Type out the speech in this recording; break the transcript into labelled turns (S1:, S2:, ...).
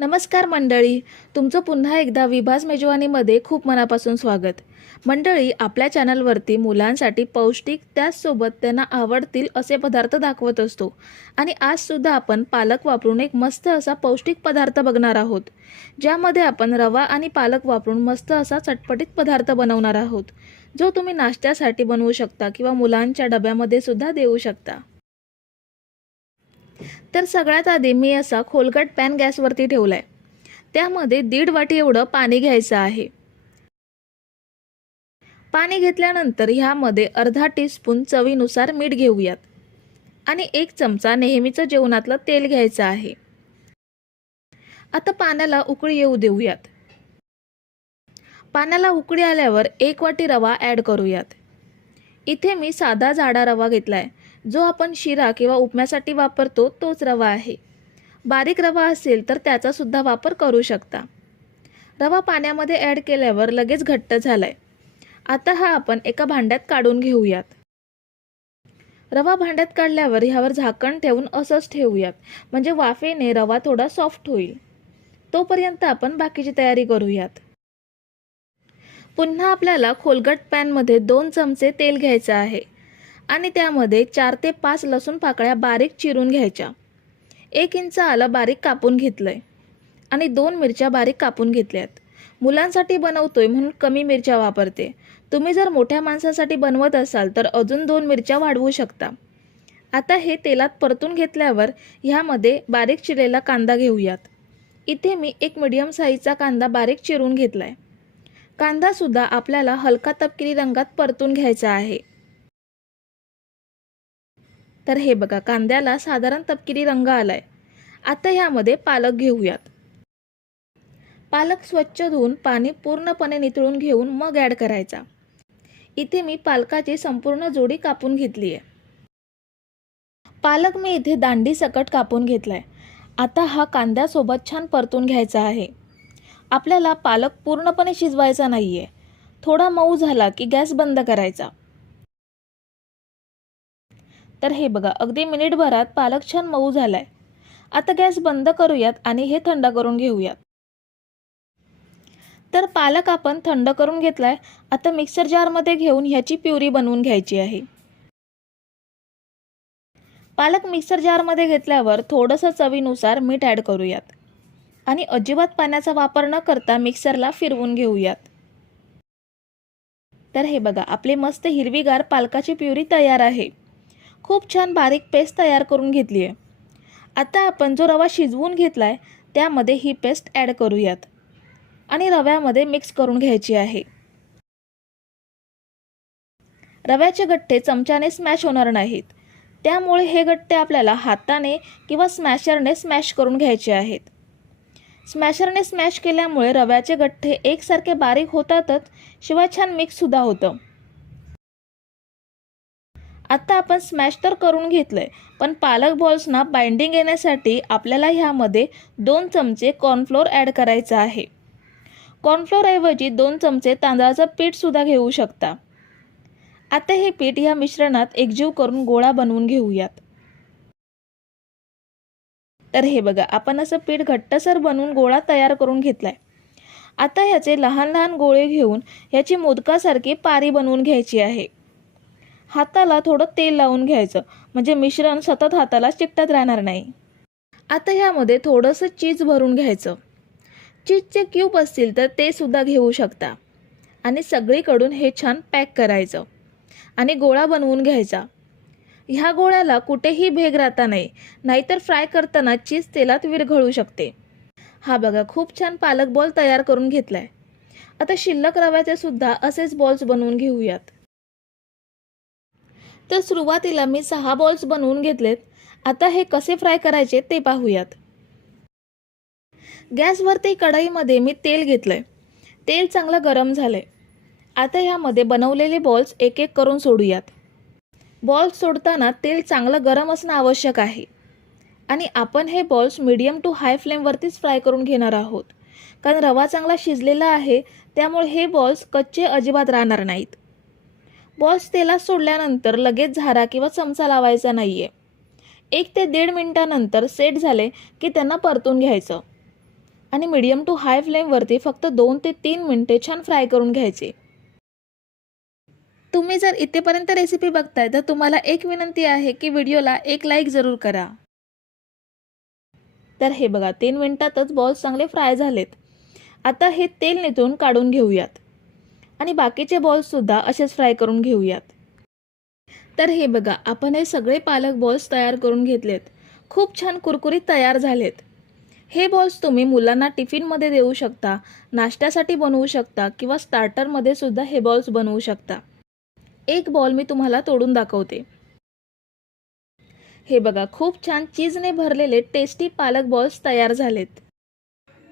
S1: नमस्कार मंडळी तुमचं पुन्हा एकदा विभास मेजवानीमध्ये खूप मनापासून स्वागत. मंडळी आपल्या चॅनलवरती मुलांसाठी पौष्टिक त्याचसोबत त्यांना आवडतील असे पदार्थ दाखवत असतो. आणि आजसुद्धा आपण पालक वापरून एक मस्त असा पौष्टिक पदार्थ बघणार आहोत. ज्यामध्ये आपण रवा आणि पालक वापरून मस्त असा चटपटीत पदार्थ बनवणार आहोत. जो तुम्ही नाश्त्यासाठी बनवू शकता किंवा मुलांच्या डब्यामध्ये सुद्धा देऊ शकता. तर सगळ्यात आधी मी असा खोलगट पॅन गॅसवरती ठेवला आहे त्यामध्ये दीड वाटी एवढं पाणी घ्यायचं आहे. पाणी घेतल्यानंतर ह्यामध्ये अर्धा टीस्पून चवीनुसार मीठ घेऊयात. आणि एक चमचा नेहमीचं जेवणातलं तेल घ्यायचं आहे. आता पाण्याला उकळी येऊ देऊयात. पाण्याला उकळी आल्यावर एक वाटी रवा ॲड करूयात. इथे मी साधा जाडा रवा घेतला आहे जो आपण शिरा किंवा उपम्यासाठी वापरतो तोच रवा आहे. बारीक रवा असेल तर त्याचासुद्धा वापर करू शकता. रवा पाण्यामध्ये ॲड केल्यावर लगेच घट्ट झाला आहे आता हा आपण एका भांड्यात काढून घेऊयात. रवा भांड्यात काढल्यावर ह्यावर झाकण ठेवून असंच ठेवूयात. म्हणजे वाफेने रवा थोडा सॉफ्ट होईल. तोपर्यंत आपण बाकीची तयारी करूयात. पुन्हा आपल्याला खोलगट पॅनमध्ये दोन चमचे तेल घ्यायचं आहे. आणि त्यामध्ये चार ते पाच लसूण पाकळ्या बारीक चिरून घ्यायच्या. एक इंच आलं बारीक कापून घेतलं आहे आणि दोन मिरच्या बारीक कापून घेतल्यात. मुलांसाठी बनवतोय म्हणून कमी मिरच्या वापरते. तुम्ही जर मोठ्या माणसासाठी बनवत असाल तर अजून दोन मिरच्या वाढवू शकता. आता हे तेलात परतून घेतल्यावर ह्यामध्ये बारीक चिरलेला कांदा घेऊयात. इथे मी एक मिडियम साईजचा कांदा बारीक चिरून घेतला आहे कांदासुद्धा आपल्याला हलका तपकिरी रंगात परतून घ्यायचा आहे. तर हे बघा कांद्याला साधारण तपकिरी रंग आलाय. आता ह्यामध्ये पालक घेऊयात. पालक स्वच्छ धुवून पाणी पूर्णपणे नितळून घेऊन मग ॲड करायचा. इथे मी पालकाची संपूर्ण जोडी कापून घेतली आहे. पालक मी इथे दांडी सकट कापून घेतलाय. आता हा कांद्यासोबत छान परतून घ्यायचा आहे. आपल्याला पालक पूर्णपणे शिजवायचा नाही आहे थोडा मऊ झाला की गॅस बंद करायचा. तर हे बघा अगदी मिनिटभरात पालक छान मऊ झालाय. आता गॅस बंद करूयात आणि हे थंड करून घेऊयात. तर पालक आपण थंड करून घेतलाय आता मिक्सर जारमध्ये घेऊन ह्याची प्युरी बनवून घ्यायची आहे. पालक मिक्सर जारमध्ये घेतल्यावर थोडंसं चवीनुसार मीठ ॲड करूयात. आणि अजिबात पाण्याचा वापर न करता मिक्सरला फिरवून घेऊयात. तर हे बघा आपली मस्त हिरवीगार पालकाची प्युरी तयार आहे. खूप छान बारीक पेस्ट तयार करून घेतली आहे. आता आपण जो रवा शिजवून घेतला आहे त्यामध्ये ही पेस्ट ॲड करूयात. आणि रव्यामध्ये मिक्स करून घ्यायची आहे. रव्याचे गट्टे चमच्याने स्मॅश होणार नाहीत. त्यामुळे हे गट्टे आपल्याला हाताने किंवा स्मॅशरने स्मॅश करून घ्यायचे आहेत. स्मॅशरने स्मॅश केल्यामुळे रव्याचे गठ्ठे एकसारखे बारीक होतातच शिवाय छान मिक्ससुद्धा होतं. आत्ता आपण स्मॅश तर करून घेतलं आहे पण पालक बॉल्सना बाइंडिंग येण्यासाठी आपल्याला ह्यामध्ये दोन चमचे कॉर्नफ्लोअर ॲड करायचं आहे. कॉर्नफ्लोअरऐवजी दोन चमचे तांदळाचं पीठसुद्धा घेऊ शकता. आता हे पीठ ह्या मिश्रणात एकजीव करून गोळा बनवून घेऊयात. तर हे बघा आपण असं पीठ घट्टसर बनवून गोळा तयार करून घेतलाय. आता ह्याचे लहान लहान गोळे घेऊन ह्याची मोदकासारखी पारी बनवून घ्यायची आहे. हाताला थोडं तेल लावून घ्यायचं. म्हणजे मिश्रण सतत हाताला चिकटत राहणार नाही. आता ह्यामध्ये थोडंसं चीज भरून घ्यायचं. चीजचे क्यूब असतील तर ते सुद्धा घेऊ शकता. आणि सगळीकडून हे छान पॅक करायचं. आणि गोळा बनवून घ्यायचा. ह्या गोळ्याला कुठेही भेग राहता नाही. नाहीतर फ्राय करताना चीज तेलात विरघळू शकते. हा बघा खूप छान पालक बॉल तयार करून घेतला आहे आता शिल्लक रव्याचे सुद्धा असेच बॉल्स बनवून घेऊयात. तर सुरुवातीला मी सहा बॉल्स बनवून घेतलेत. आता हे कसे फ्राय करायचे ते पाहूयात. गॅसवरती कढईमध्ये मी तेल घेतलंय. तेल चांगलं गरम झालंय. आता ह्यामध्ये बनवलेले बॉल्स एक एक करून सोडूयात. बॉल्स सोडताना तेल चांगलं गरम असणं आवश्यक आहे. आणि आपण हे बॉल्स मीडियम टू हाय फ्लेमवरतीच फ्राय करून घेणार आहोत. कारण रवा चांगला शिजलेला आहे त्यामुळे हे बॉल्स कच्चे अजिबात राहणार नाहीत. बॉल्स तेलात सोडल्यानंतर लगेच झारा किंवा चमचा लावायचा नाही आहे एक ते दीड मिनटानंतर सेट झाले की त्यांना परतून घ्यायचं. आणि मिडियम टू हाय फ्लेमवरती फक्त दोन ते तीन मिनटे छान फ्राय करून घ्यायचे. तुम्ही जर इथेपर्यंत रेसिपी बघताय तर तुम्हाला एक विनंती आहे की व्हिडिओला एक लाईक जरूर करा. तर हे बघा तीन मिनिटातच बॉल्स चांगले फ्राय झालेत. आता हे तेल नेतून काढून घेऊयात. आणि बाकीचे बॉल्ससुद्धा असेच फ्राय करून घेऊयात. तर हे बघा आपण हे सगळे पालक बॉल्स तयार करून घेतलेत. खूप छान कुरकुरीत तयार झालेत. हे बॉल्स तुम्ही मुलांना टिफिनमध्ये देऊ शकता नाश्त्यासाठी बनवू शकता किंवा स्टार्टरमध्ये सुद्धा हे बॉल्स बनवू शकता. एक बॉल मी तुम्हाला तोडून दाखवते. हे बघा खूप छान चीजने भरलेले टेस्टी पालक बॉल्स तयार झालेत.